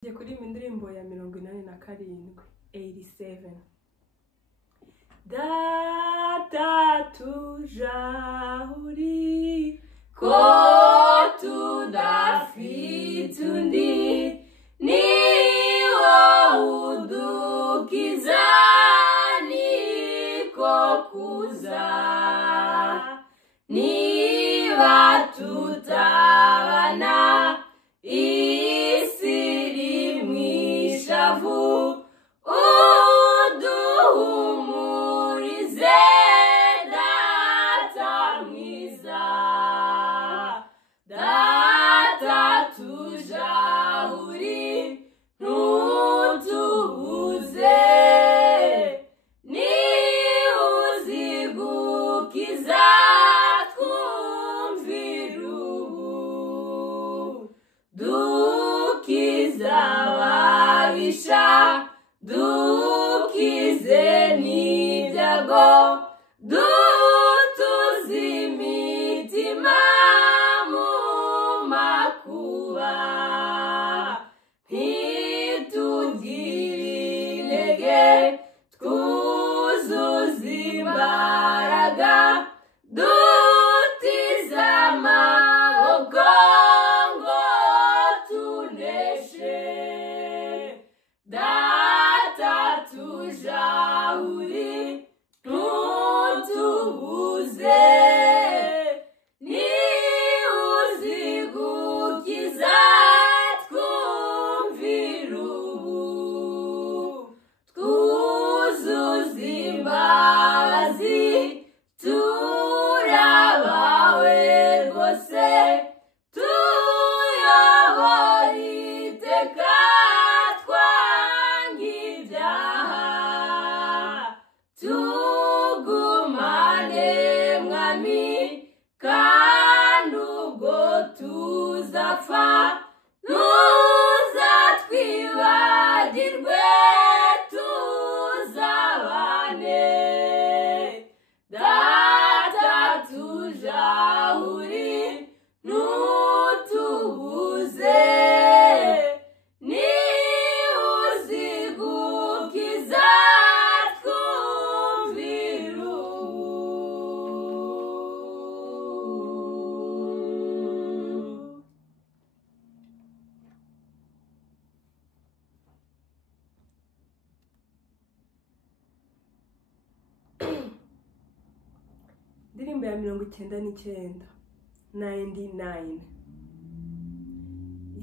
Ngiye kuririmba indirimbo ya 87 87. Data tujahuri ko tudafite undi ni wowe udukiza niko kuza niba tutabana isiri mwishavu uduhumurize data mwiza data tujahuri ntutubuze ni uzigukiza twumvira ubu dukiza ababisha dukize n'ibyago dutuze imitima mu makuba ntitugire intege twuzuze imbaraga dutize amaboko ngo tuneshe data tujahuri ntutubuze ni uzigukiza twumvira ubu twuzuze imbabazi turabawe rwose tuyobora iteka twanga ibyaha tugumane mwami kandi ubwo tuzapfa ntuzatwibagirwe tuzabane data tujahuri ntutubuze ni uzigukiza twumvira ubu. Indirimbo ya 99 99.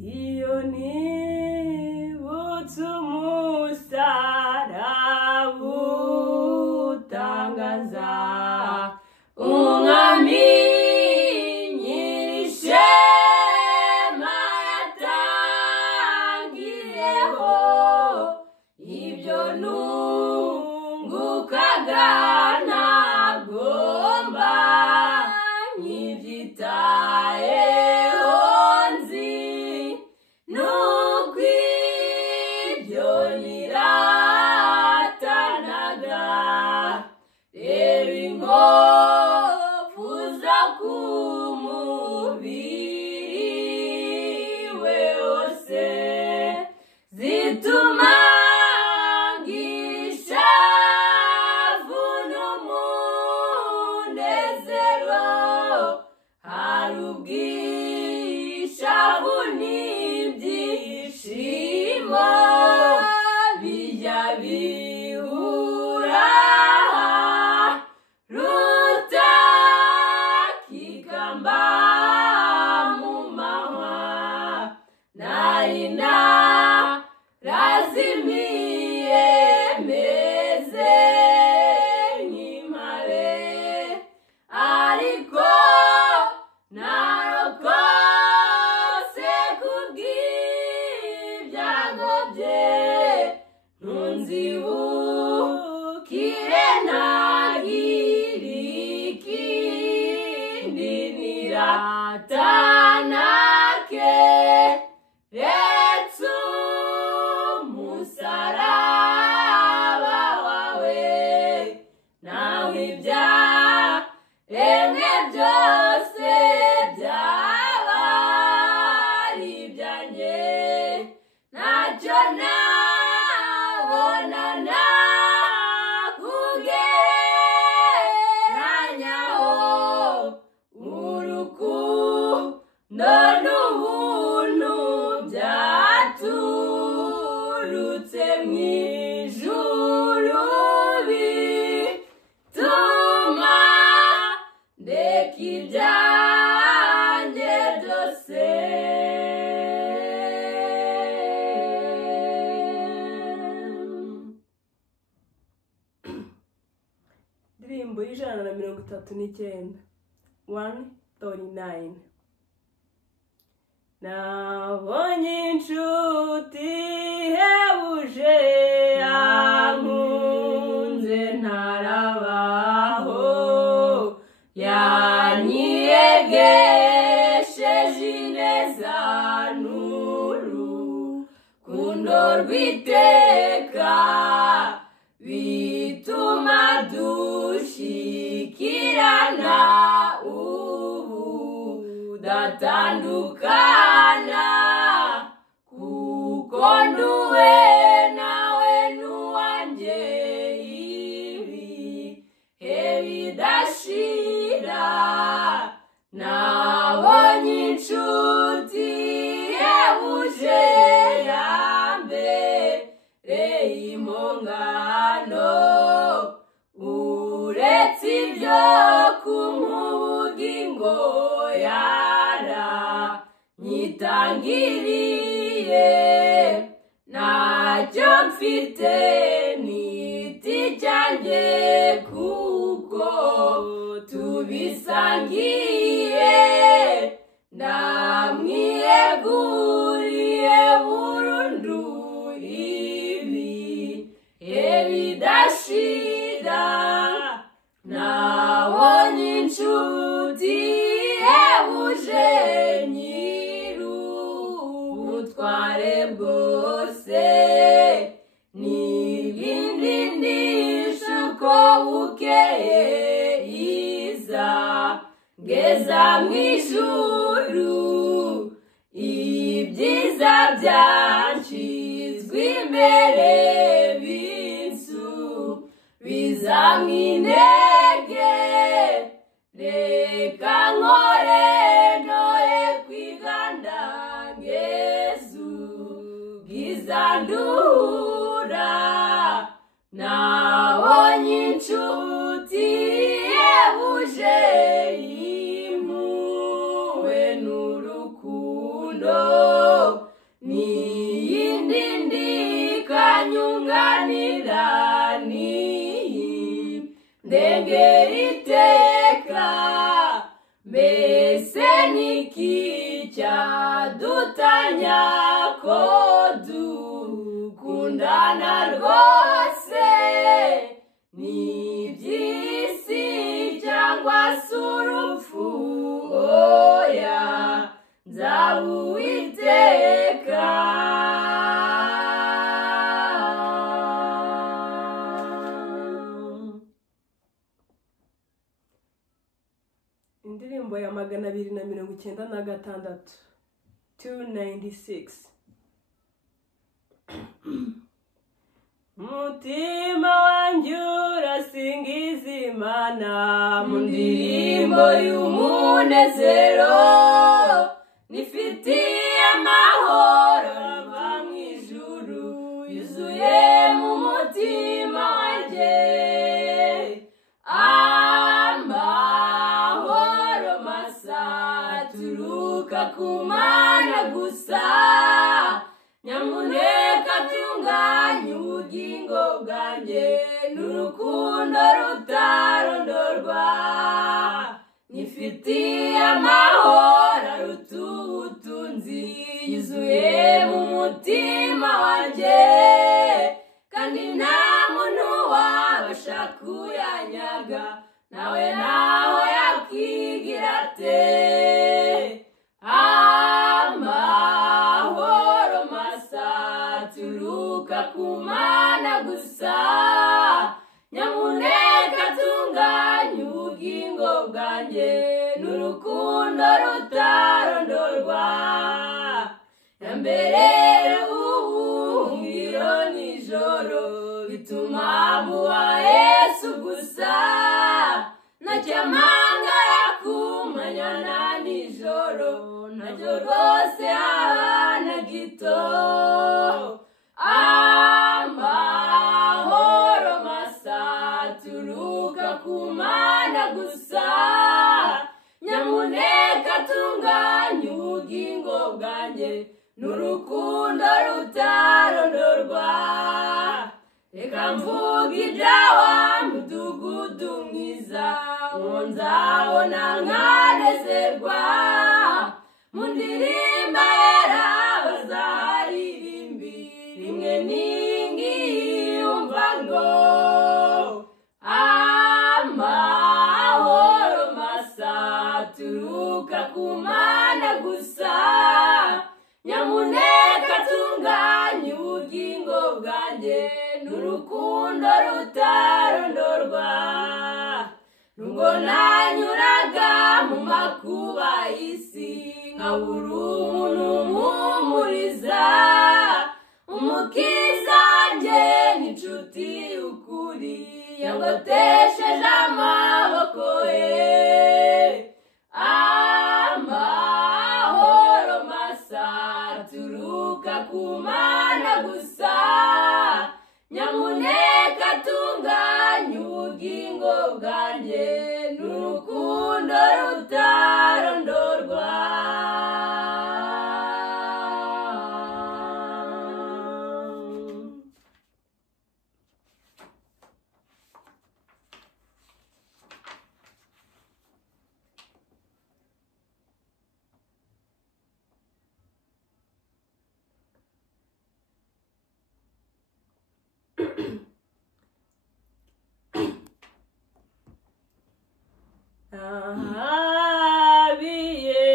Iyo nibutse umusaraba utangaza umwami nyir'ishema yatangiyeho ibyo nungukaga ntagomba nkibyitayeho nzi nuko ibyo niratanaga reba inkovu zo ku mubiri we wose zituma ngisha hari ubwishavu n'ibyishimo bijya bihura rutakigamba mu mahwa nari narazimiye meze nk'impare ariko narokose kubw'ibyago bye ntunzibukire ntagire ikindi niratanake retse umusaraba wawe nawe ibyaremwe byose byaba ari ibyanjye nta ntacyo nabona nakugereranyaho urukundo n'ubuntu byaturutse mu ijuru bituma ndeka ibyanjye byose. Indirimbo y'Ijana na 39 139. Nabonye inshuti ihebuje yankunze ntarabaho, yanyiyegesheje ineza n'urukundo rw'iteka bituma dushikirana ubu datandukana, kuko nduwe nawe nuwanje ibihe bidashira. Nabonye inshuti ihebuje yambereye impongano, uretse ibyo kumubugingo yaranyitangiriye. Ntacyo mfite n'igiti cyanjye kuko tubisangiye, ndamwiyeguriye burundu ibihe bidashira. Nabonye inshuti ihebuje nyir'ubutware bwose, n'ibindi ndisha uko bukeye iza ngeza mu ijuru. Ibyiza byanshizwe imbere binsubiza mw'intege, reka nkore ntoye kwigana Yesu bwiza ndura. Nabonye inshuti ihebuje impuhwe n'urukundo, n'iyindi ndikanyunganira ndengera iteka. Mbese niki cyadutanya ko dukundana rwose? N'iby'isi cyangwa se urupfu? Oya, nzaba Uwiteka. Indirimbo ya 296 296. Mutima wanjye urasingiza Imana mu ndirimbo y'umunezero, nifitiye amahoro ava mu ijuru yuzuye mu mutima wanjye. Amahoro masa aturuka ku Mana gusa, nyamuneka tunganya ubugingo bwanjye n'urukundo rutarondorwa. Nifitiye amahoro aruta ubutunzi yuzuye mu mutima wanjye, kandi nta muntu wabasha kuyanyaga, nawe naho yakwigira ate. Amahoro masa aturuka ku Mana gusa, nyamuneka tunganya ubugingo bwanjye n'urukundo rutarondorwa. Yambereye gituma muba Yesu gusa nacyamanga yakumanya na nijoro nacyo rwose na gito amahoro masa turuka kumana gusa nyamuneka tunganya ubugingo bwanjye n'urukundo rutarondorwa reka mvuga ibyawa mudugudu mwiza uwo nzabona nkanezerwa mu ndirimba yera bazaririmbi rimwe n'ingiyi umva ngo amahoro masa turuka kumana gusa nyamuneka tunganya ubugingo bwanjye n'urukundo rutarondorwa nubwo nanyuraga mu makuba y'isi nkabura umuntu umpumuriza umukiza wanjye n'inshuti y'ukuri yangotesheje amaboko ye amahoro masa turuka kumana gusa nyamuneka tunganya ubugingo bwanjye n'urukundo rutarondorwa ahabiye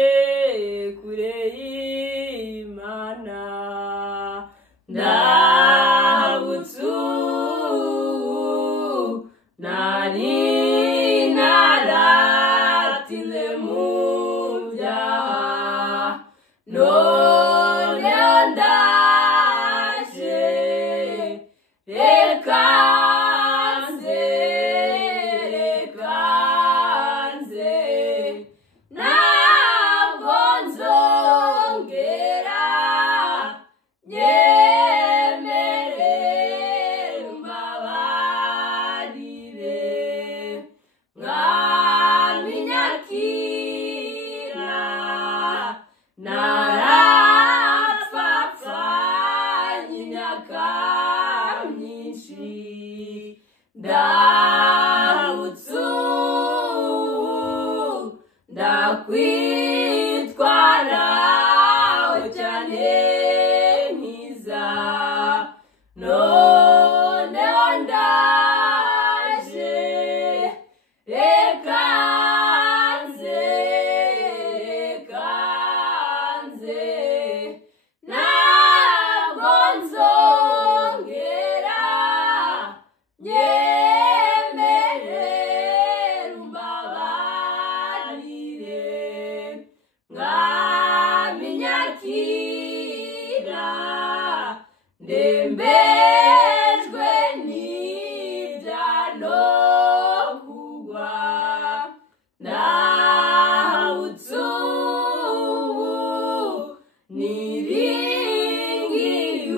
kure y'Imana ndabutse nari naratinze mu byaha none ndaje reka ntabwo nzongera nyemerera umbabarire mwami nyakira narapfapfanye imyaka myinshi ndabutse ndakwitwaraho cyane nkiza noneho ndaje reka nze ntabwo nzongera nyemerera umbabarire mwami nyakira ndembejwe n'ibyago kugwa ndabutse niringiye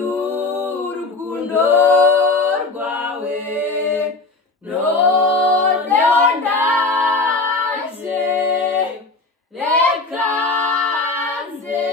urukundo rwawe noneho ndaje reka nze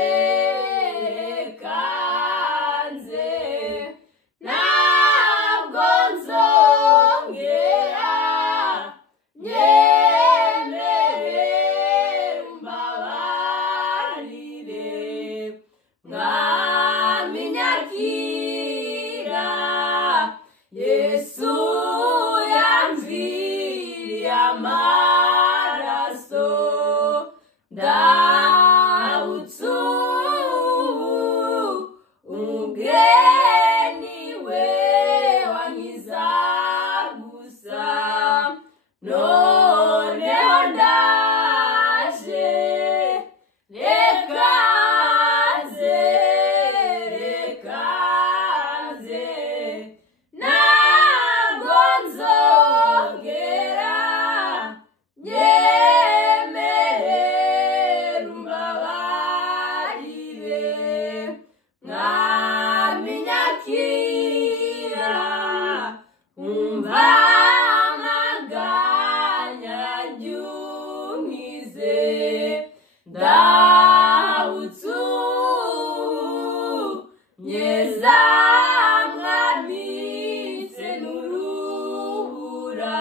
mwamitse n'urubura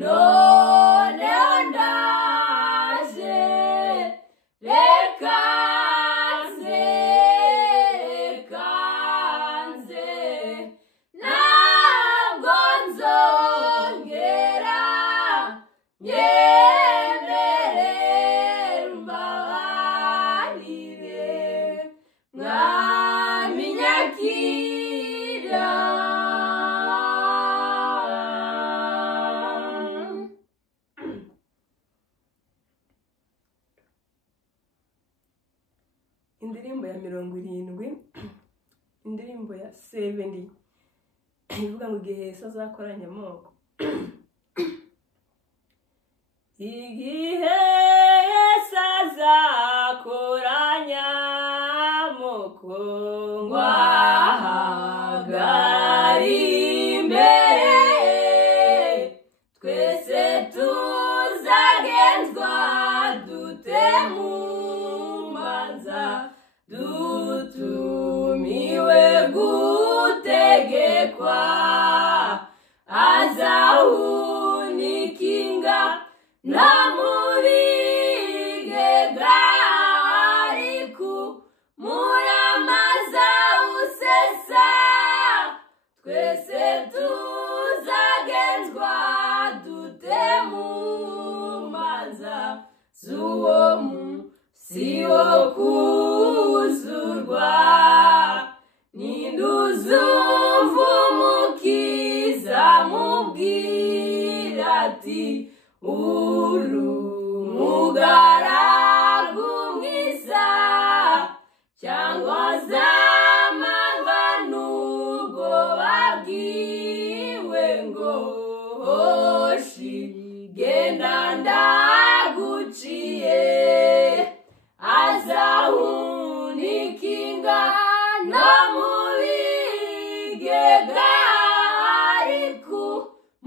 noneho ndaje reka nze ntabwo nzongera nyemerera umbabarire mwami nyakira indirimbo ya 70 indirimbo ya 70 ivuga ngo igihe Yesu azakoranya amoko igihe Yesu azakoranya amoko ngwahagarare imbere twese tuzagenzwa dute mu manza dutumiwe gutegekwa azahunikinga no mu bigega ariko muramaza usesa twese tuzagenzwa dute mu manza z'uwo munsi wo kuzurwa n'induzumva umukiza mubwira ati umugaragu mwiza cyangwa zamarwa n'ubwo babwiwe ngo hoshi genda ndaguciye azahunikinga no mu bigega ariko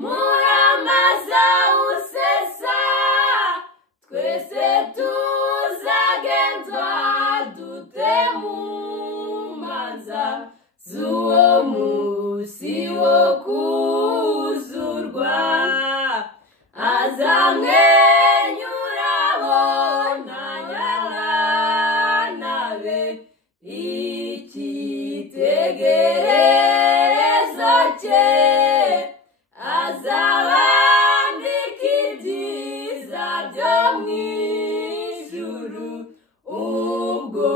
muramaza usesa twese tuzagenzwa dute mu manza z'uwo munsi wo kuzurwa azamwenyuraho ntanyana be icyitegererezo cye azabambika ibyiza byo mu ijuru ubwo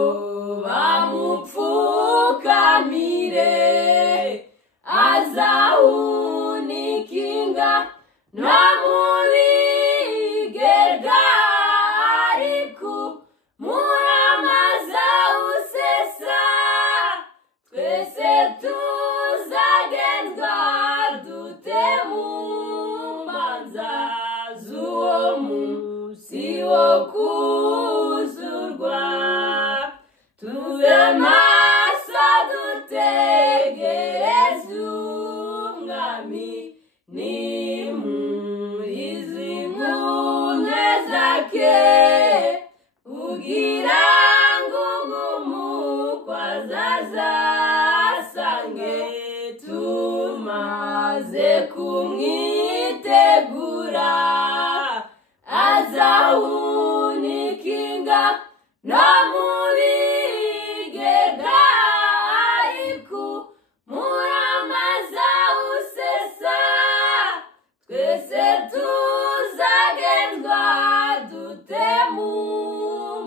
bamupfukamire azahunikinga no mu bigega ariko muramaza usesa twese tuzagenzwa dute mu manza z'uwo munsi wo kuzurwa tube maso dutegereze umwami ni muri izi nkume zake ugira ngo ugumukwa zazasange tumaze kumwitegura azahunikinga no mu bigega ariko muramaza usesa twese tuzagenzwa dute mu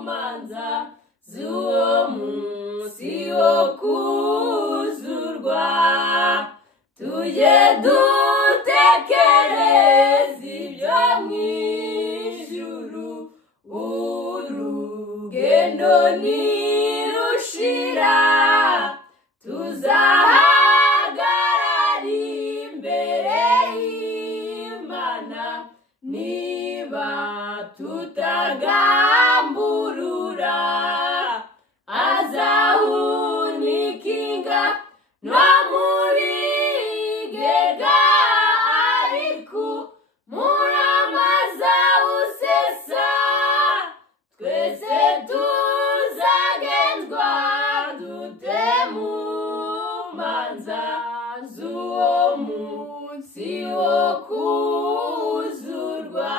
manza z'uwo munsi wo kuzurwa tujye dutekereza ibyo mu ijuru urugendo nirushira tuzahagarara imbere y'Imana niba tutagamburura azahunikinga no mu bigega ariko muramaza usesa twese tuzagenzwa dute mu imanza z'uwo munsi wo kuzurwa.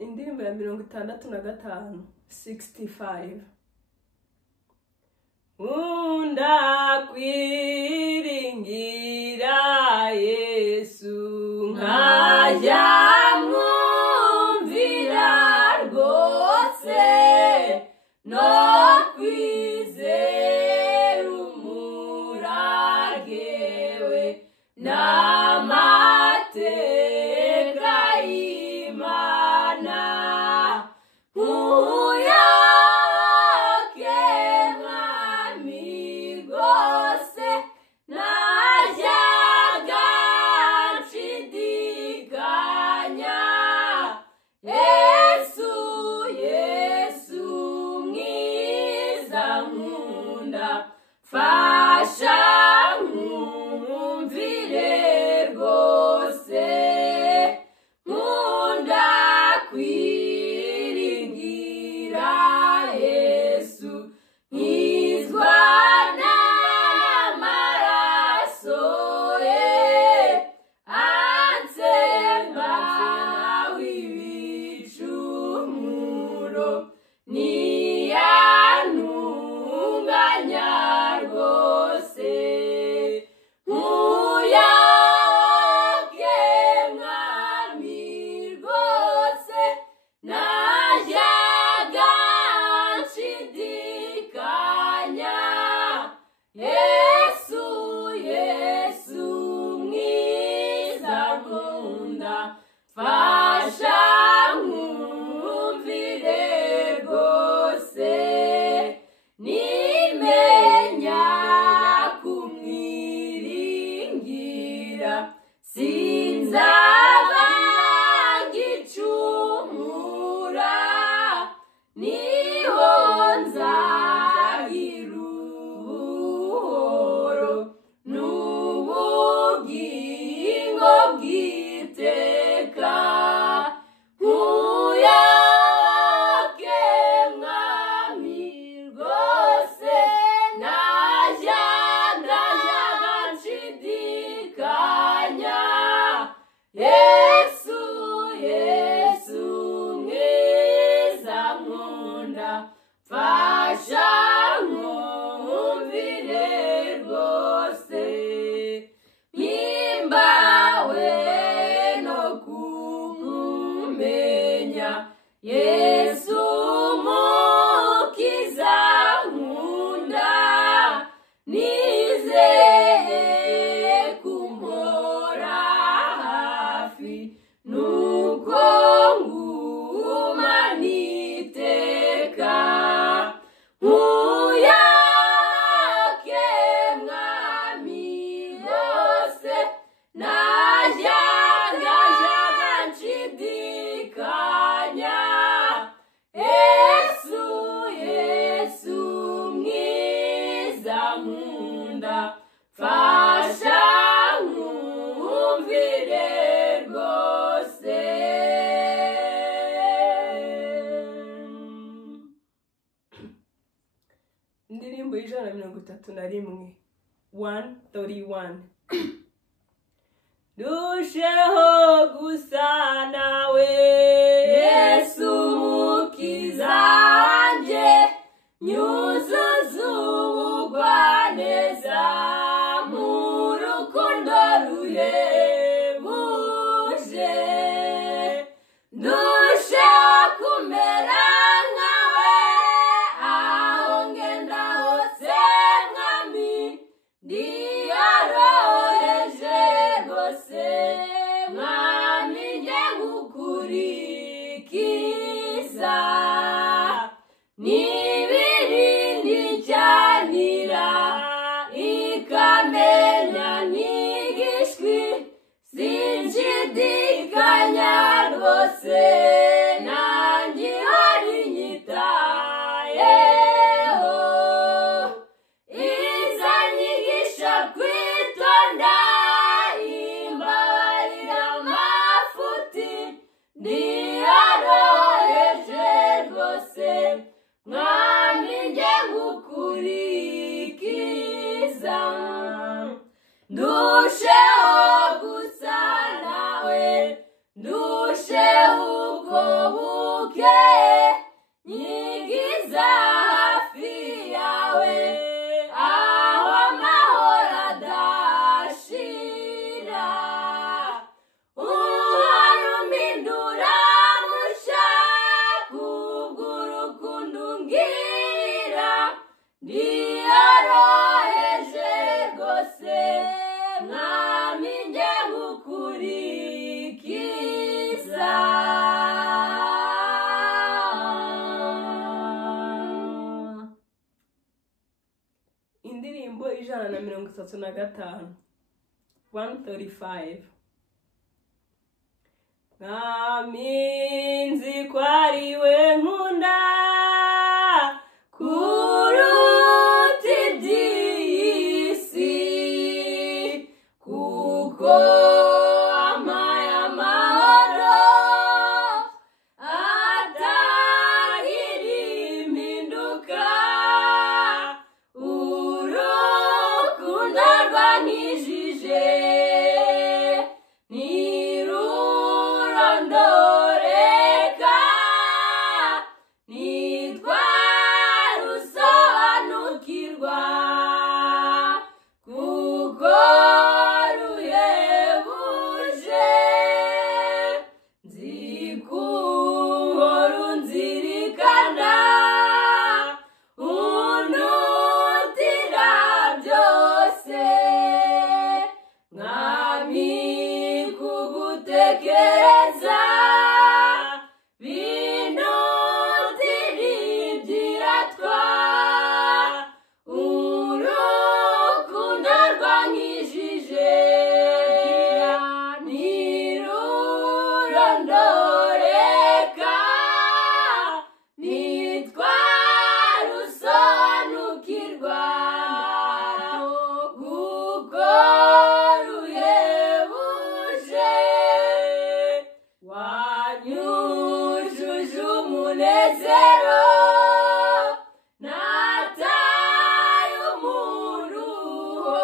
Indirimbo ya 65 65. Nkunda kwiringira Yesu nkajya mwumvira rwose no kwizera umurage we n'amateka y'Imana. Nkuyoboke mwami rwose najyaga nshidikanya. Yesu Yesu mwiza nkunda fasha nkumvire rwose. Nkunda kwiringira Yesu nkizwa n'amaraso ye ansemba w'ibicumuro niyantunganya rwose. Nkuyoboke mwami rwose najyaga nshidikanya. Yesu Yesu mwiza nkunda fasha nkumvire rwose. Nimenya kumwiringira sinzaba ngicumura. Niho nzagira ubuhoro n'ubugingo bw'iteka. Nkuyoboke mwami rwose najyaga nshidikanya. Yesu Yesu mwiza nkunda fasha nkumvire rwose. Mpimbawe no kukumenya Yesu mukiza nkunda. Nizeye kumpora hafi nuko nguma niteka. Nkuyoboke mwami rwose najyaga nshidikanya. Yesu Yesu mwiza nkunda fasha nkumvire rwose. Indirimbo y'Ijana-na-mirongo-itatu-na-rimwe 131. Ndusheho gusa nawe Yesu mukiza wanjye nyuzuza ubugwaneza mu rukundo ruhebuje. Ndusheho kumera nkawe aho ngenda hose mwami. Ndiyoroheje rwose mwami njye ngukurikiza. Nibirindi cyanira ikamenya nigishwi sinshidikanya rwose. Nanjye hari nyitayeho izanyigisha kwitonda imba 135 135 Naminzi kwariwe nkunda kuruta iby'isi kuko amaye amahoro atagira impinduka urukundo rwankijije ntirurondoreka ntitwarusobanukirwa kuko ruhebuje nzikuhora unzirikana undutira byose mwami kugutekereza bindutira ibyiratwa urukundo rwankijije ntirurondoreka ntitwarusobanukirwa kuko ruhebuje wanyujuje umunezero nataye umuruho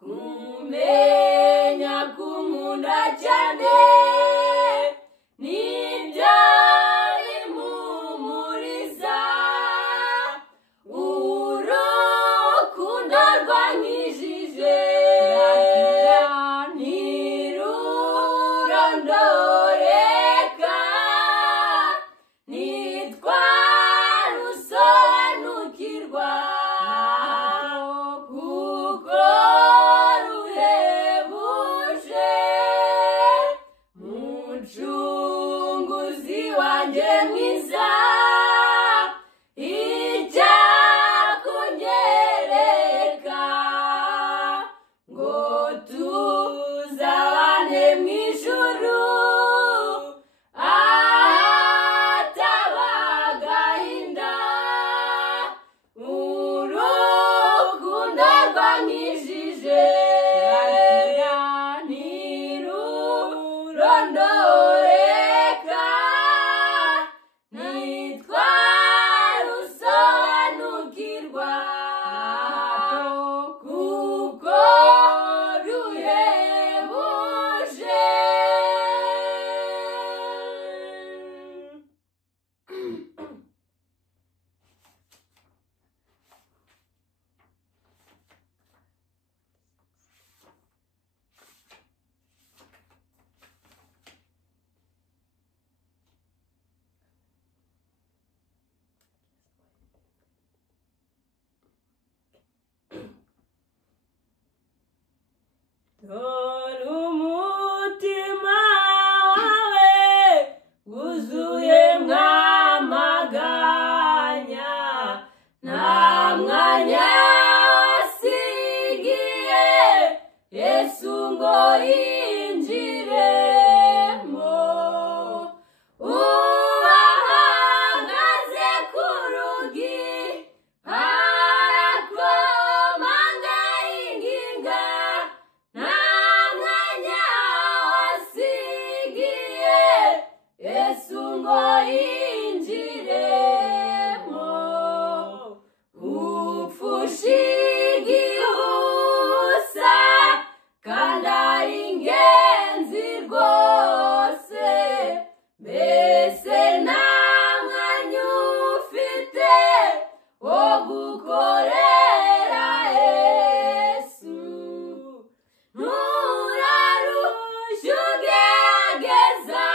kumenya kunkunda cyane nibyo bimpumuriza urukundo rwankijije ntirurondoreka ntitwarusobanukirwa kuko ruhebuje mucunguzi wanjye mwiza icyakunyereka ngo tuzabane mu ijuru ahataba agahinda urukundo rwankijije ntirurondoreka ntitwarusobanukirwa kuko ruhebuje dore umutima wawe wuzuyemwo amaganya nta mwanya wasigiye yesu ngo yinjiremo ubahagaze ku rugi harakomanga inginga nta mwanya wasigiye yesu ngo yinjiremo upfusha igihusa kandi ari ingenzi rwose mbese nta mwanya ufite wo gukorera yesu nturarushya ugerageza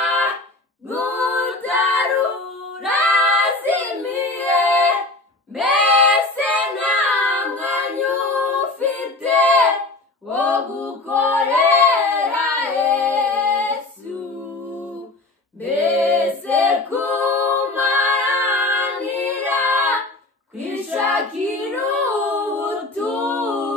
gutarura azimiye mbese nta mwanya ufite wo gukorera yesu mbese kumaranira kwishakira ubutunzi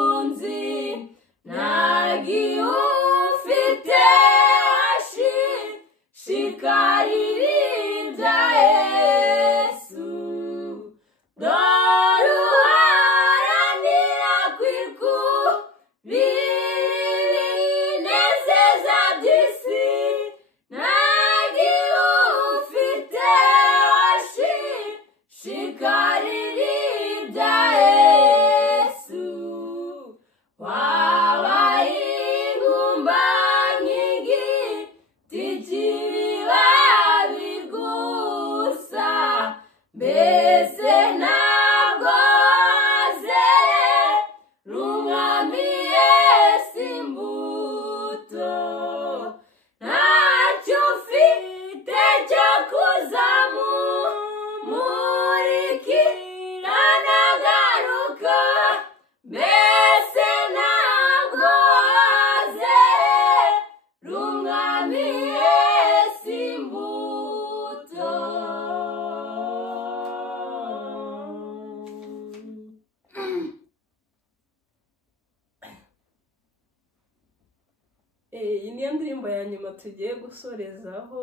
iyi niyo ndirimbo ya nyuma tugiye gusorezaho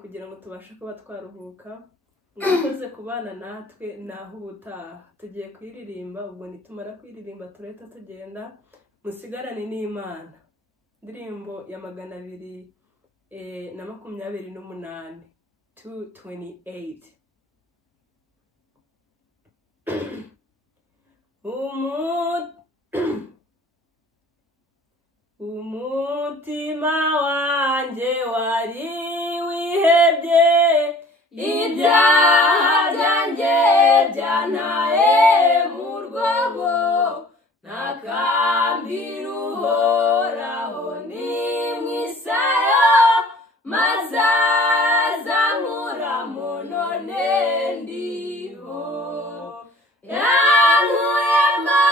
kugira ngo tubashe kuba twaruhuka. Mwakoze kubana natwe, naho ubutaha tugiye kwiririmba. Ubwo nitumara kwiririmba turahita tugenda. Musigarane n'Imana. Indirimbo ya 228 228. Umutima wanjye wari wihebye, ibyaha byanjye byantaye mu rwobo, ntakambira Uhoraho nimwisayo, maze azankuramo none ndiho. Yankuyemo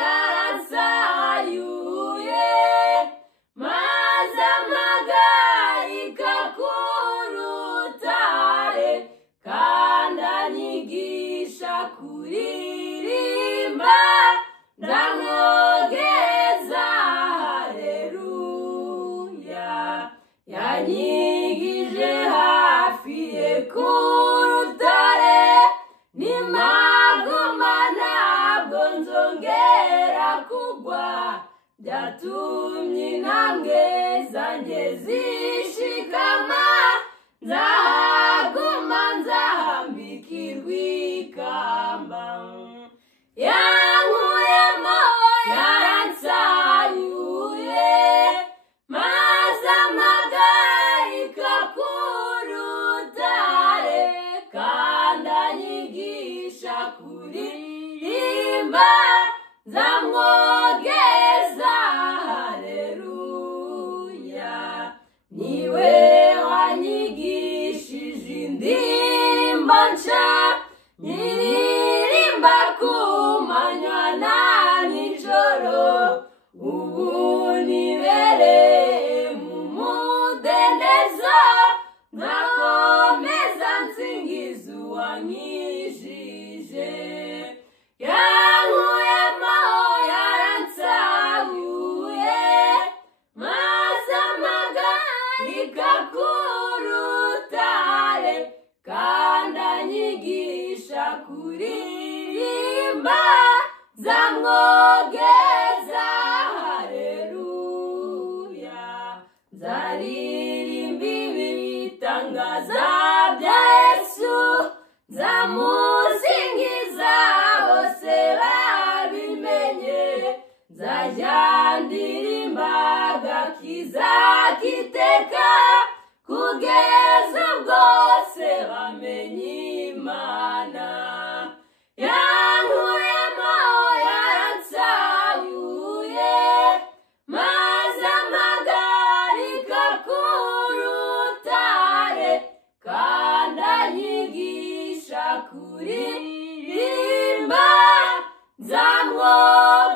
yaransayuye, maze ampagarika ku rutare, kandi anyigisha kuririmba, ndamwogeza haleluya. Yanyigije hafi ye ku rutare, nimaguma ntabwo nzongera kugwa, byatumye intambwe zanjye zishikama, nzahaguma nzahambikirwa ikamba. Yankuyemo yaransayuye, maze ampagarika ku rutare, kandi anyigisha kuririmba, nzamwogeza haleluya. Niwe wanyigishije indirimbo nshya, nyiririmba ku manywa na nijoro, ubu nibereye mu mudendezo, nzakomeza nsingiza uwankijije. Yankuyemo yaransayuye, maze ampagarika ku rutare, kandi anyigisha kuririmba, nzamwogeza haleluya. Nzaririmba ibitangaza bya Yesu, nzamusingiza bose babimenye, nzajya ndirimba agakiza k'iteka, kugeza bwose bamenye Imana. Yankuyemo yaransayuye, maze ampagarika ku rutare, kandi anyigisha kuririmba, nzamwogeza